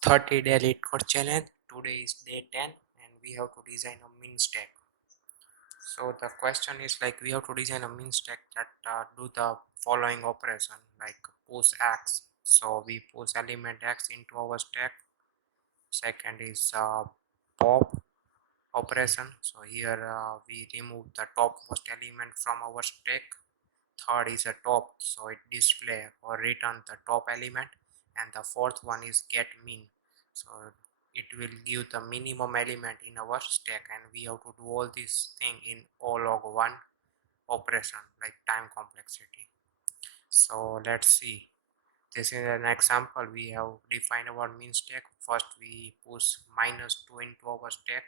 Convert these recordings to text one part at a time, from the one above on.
30-day Leetcode challenge. Today is day 10 and we have to design a min stack. So the question is like we have to design a min stack that do the following operation like push x. So we push element x into our stack. Second is pop operation. So here we remove the topmost element from our stack. Third is a top, so it display or return the top element, and the fourth one is get min, so it will give the minimum element in our stack, and we have to do all this thing in O log 1 operation like time complexity. So let's see, this is an example. We have defined our min stack. First we push -2 into our stack.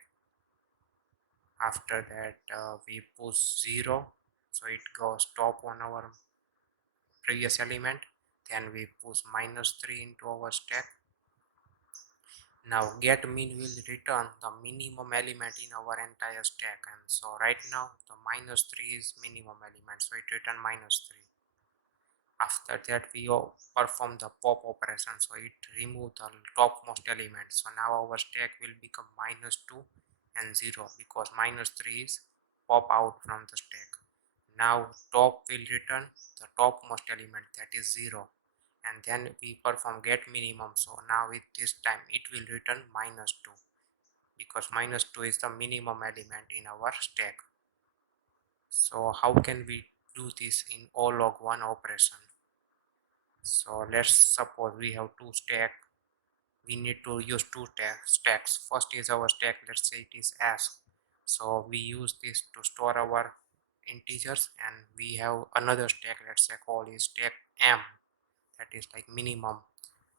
After that we push 0, so it goes top on our previous element. Then we push -3 into our stack. Now get min will return the minimum element in our entire stack, and so right now the -3 is minimum element, so it return -3. After that we perform the pop operation, so it remove the topmost element. So now our stack will become -2 and 0 because -3 is pop out from the stack. Now top will return the topmost element, that is 0, and then we perform get minimum. So now with this time it will return -2 because -2 is the minimum element in our stack. So how can we do this in O log 1 operation? So let's suppose we have two stack. We need to use two stacks. First is our stack, let's say it is s. So we use this to store our integers, and we have another stack, let's say call is stack m, that is like minimum.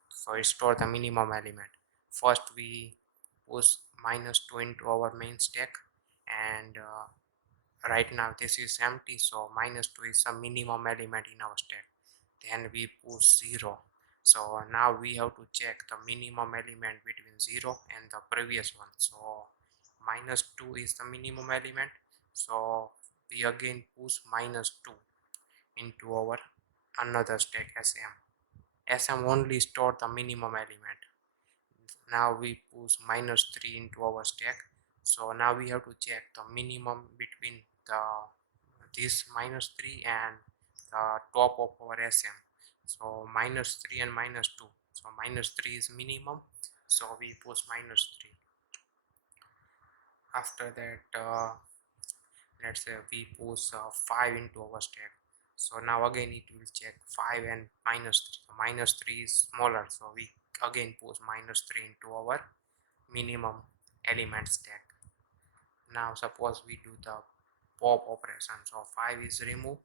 So it store the minimum element. First we push -2 into our main stack, and right now this is empty, so -2 is the minimum element in our stack. Then we push 0, so now we have to check the minimum element between 0 and the previous one. So -2 is the minimum element, so we again push -2 into our another stack sm only store the minimum element. Now we push -3 into our stack, so now we have to check the minimum between the this -3 and the top of our sm. So -3 and -2, so -3 is minimum, so we push -3. After that let's say we push 5 into our stack. So now again it will check 5 and -3. So -3 is smaller, so we again push -3 into our minimum element stack. Now suppose we do the pop operation, so 5 is removed,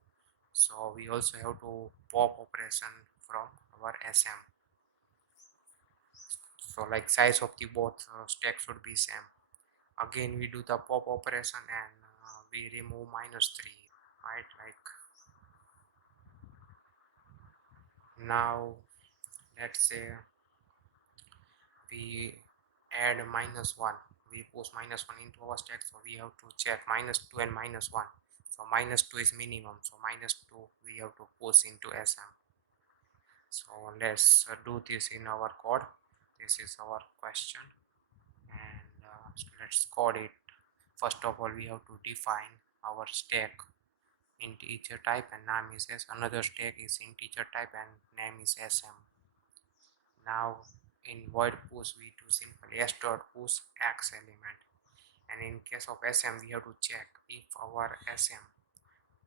so we also have to pop operation from our sm. So like size of the both stack should be same. Again we do the pop operation, and we remove -3, right? Like now let's say we add -1. We push -1 into our stack, so we have to check -2 and -1. So -2 is minimum, so -2 we have to push into sm. So let's do this in our code. This is our question, and let's code it. First of all we have to define our stack integer type, and name is s. Another stack is integer type and name is sm. Now in void push we do simple s dot push x element, and in case of sm we have to check if our sm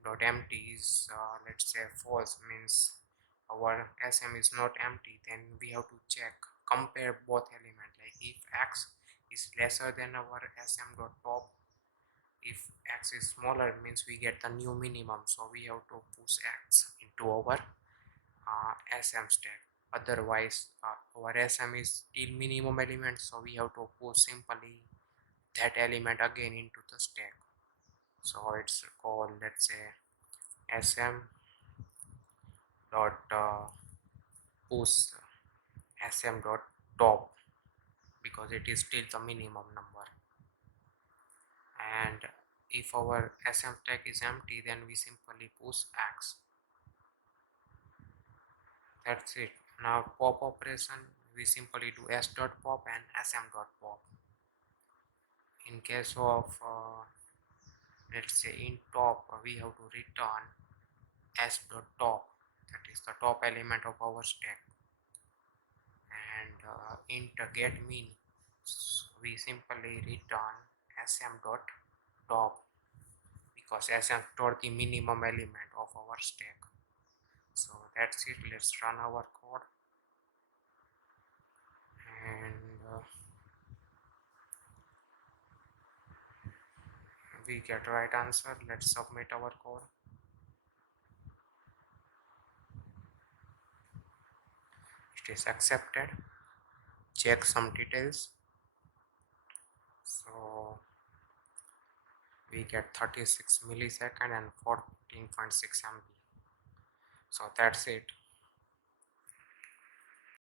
dot empty is let's say false, means our sm is not empty. Then we have to check compare both element, like if x is lesser than our sm dot top. If x is smaller, it means we get the new minimum, so we have to push x into our sm stack. Otherwise our sm is still minimum element, so we have to push simply that element again into the stack. So it's called, let's say sm dot push sm dot top, because it is still the minimum number. And if our sm stack is empty, then we simply push x. That's it. Now pop operation, we simply do s.pop and sm.pop. In case of let's say in top, we have to return s.top, that is the top element of our stack, and int get min, we simply return sm.top because sm store the minimum element of our stack. So that's it. Let's run our code, and we get right answer. Let's submit our code. It is accepted. Check some details. So we get 36 millisecond and 14.6 MB. So that's it.